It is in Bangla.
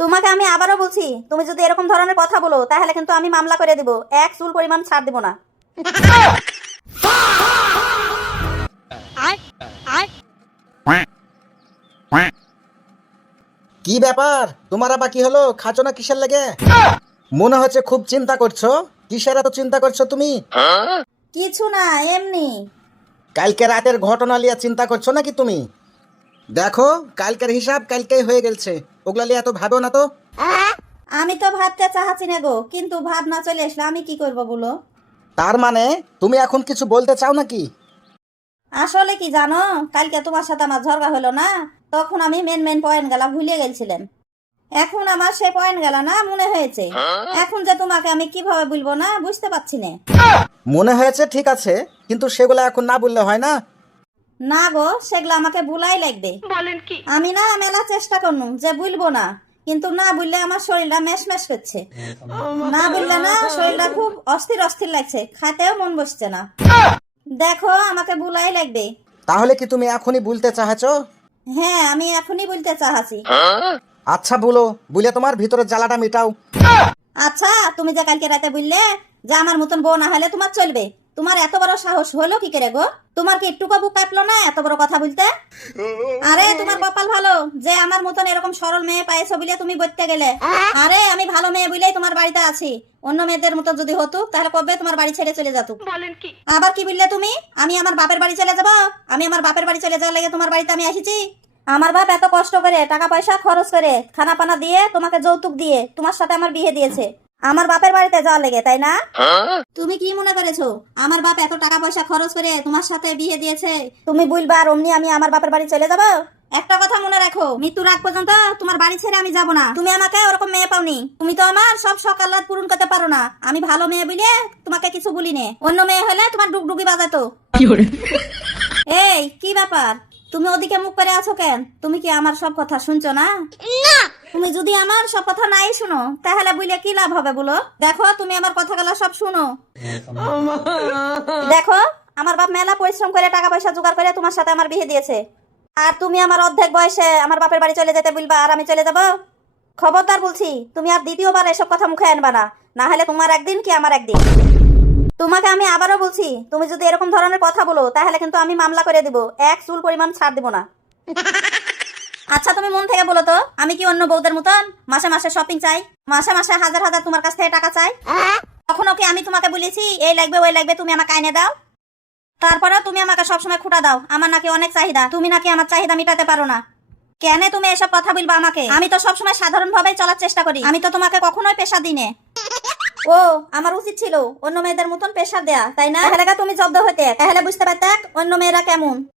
তোমাকে আমি আবারও বলছি, তুমি যদি এরকম ধরনের কথা বলো তাহলে কিন্তু আমি মামলা করে দিব, এক চুল পরিমাণ ছাড় দিব না। কি ব্যাপার, তোমার আবার কি হলো? খাচ্ছ না কিসের লেগে? মনে হচ্ছে খুব চিন্তা করছো। কিসের এত চিন্তা করছো তুমি? কিছু না, এমনি। কালকে রাতের ঘটনা লিয়া চিন্তা করছো নাকি তুমি? দেখো, কালকের হিসাব কালকেই হয়ে গেছে, ওগুলা লিয়ে এত ভাবো না তো। আমি তো ভাবতে চাহাচ্ছি না গো, কিন্তু ভাব না চলে আসলে আমি কি করব বলো? তার মানে তুমি এখন কিছু বলতে চাও নাকি? আসলে কি জানো, কালকে তোমার সাথে আমার ঝগড়া হলো না, তখন আমি মেন মেন পয়েন্ট গেলা ভুলে গেছিলাম। এখন আমার সেই পয়েন্ট গেলা না মনে হয়েছে। এখন যে তোমাকে আমি কিভাবে বলবো না বুঝতে পারছি না। মনে হয়েছে ঠিক আছে, কিন্তু সেগুলো এখন না বললে হয় না? না গো, সেগুলো আমাকে ভুলাই লাগবে। আমি না মেলা চেষ্টা করলুম যে বুঝবো না, কিন্তু না বুঝলে আমার শরীরটা মেশমেশ করছে। না বুঝলে না শরীরটা খুব অস্থির অস্থির লাগছে, খাতেও মন বসছে না। দেখো, আমাকে ভুলাই লাগবে। তাহলে কি তুমি এখনই বলতে চাচ্ছো? হ্যাঁ, আমি এখনই বলতে চাহাছি। আচ্ছা বলো, বলে তোমার ভিতরের জ্বালাটা মিটাও। আচ্ছা, তুমি যে কালকে রাতে বললে যে আমার মতন বউ না হলে তোমার চলবে, তোমার এত বড় সাহস হলো কি করে গো? তোমার কি একটু বুক কাঁপলো না এত বড় কথা বলতে? আরে তোমার কপাল ভালো যে আমার মতন এরকম সরল মেয়ে পাইছো বলে তুমি বলতে গেলে। আরে আমি ভালো মেয়ে বলেই তোমার বাড়িতে আছি, অন্য মেয়েদের মতো যদি হতো তাহলে কবে তোমার বাড়ি ছেড়ে চলে যেত। আবার কি বললে তুমি? আমি আমার বাপের বাড়ি চলে যাব? আমি আমার বাপের বাড়ি চলে যাওয়ার লাগে তোমার বাড়িতে আমি এসেছি? আমার বাপ এত কষ্ট করে টাকা পয়সা খরচ করে খানা পানা দিয়ে তোমাকে যৌতুক দিয়ে তোমার সাথে আমার বিয়ে দিয়েছে আমার বাপের বাড়িতে যাওয়ার লেগে, তাই না? তুমি কি মনে করেছো আমার বাপ এত টাকা পয়সা খরচ করে তোমার সাথে বিয়ে দিয়েছে তুমি বলবা আর অমনি আমি আমার বাপের বাড়ি চলে যাব? একটা কথা মনে রাখো, মৃত্যুর আগ পর্যন্ত তোমার বাড়ি ছেড়ে আমি যাব না। তুমি আমাকে ওরকম মেয়ে পাওনি, তুমি তো আমার সব শখ আহ্লাদ পূরণ করতে পারো না। আমি ভালো মেয়ে বলে তোমাকে কিছু বলি নে, অন্য মেয়ে হলে তোমার ডুগডুগি বাজাতো। এই কি ব্যাপার, তুমি ওদিকে মুখ করে আছো কেন? তুমি কি আমার সব কথা শুনছো না? তুমি যদি আমার সব কথা নাই শুনো তাহলে বুঝলে কি লাভ হবে বলো? দেখো, তুমি আমার কথাগুলো সব শুনো। দেখো, আমার বাপ মেলা পরিশ্রম করে টাকা পয়সা জোগাড় করে তোমার সাথে আমার বিয়ে দিয়েছে, আর তুমি আমার অর্ধেক বয়সে আমার বাপের বাড়ি চলে যেতে বলবা আর আমি চলে যাব? খবরদার বলছি, তুমি আর দ্বিতীয়বার এসব কথা মুখে আনবা না, না হলে তোমার একদিন কি আমার একদিন। তোমাকে আমি আবারও বলছি, তুমি যদি এরকম ধরনের কথা বলো তাহলে কিন্তু আমি মামলা করে দিব, এক চুল পরিমাণ ছাড় দিব না। আচ্ছা, তুমি মন থেকে বলো তো, আমি কি অন্য বউদের মতন মাসে মাসে শপিং চাই, মাসে মাসে হাজার হাজার তোমার কাছ থেকে টাকা চাই? কখনো কি আমি তোমাকে বলেছি এই লাগবে ওই লাগবে তুমি আমাকে আইনে দাও? তারপরেও তুমি আমাকে সবসময় খুঁটা দাও আমার নাকি অনেক চাহিদা, তুমি নাকি আমার চাহিদা মিটাতে পারো না। কেন তুমি এসব কথা বলবা আমাকে? আমি তো সবসময় সাধারণ ভাবেই চলার চেষ্টা করি, আমি তো তোমাকে কখনোই পেশা দিনে। ও, আমার উচিত ছিল অন্য মেয়েদের মতন পেশা দেয়া, তাই না? তাহলে তুমি জব্দ হইতে, তাহলে বুঝতে পারতে অন্য মেয়েরা কেমন।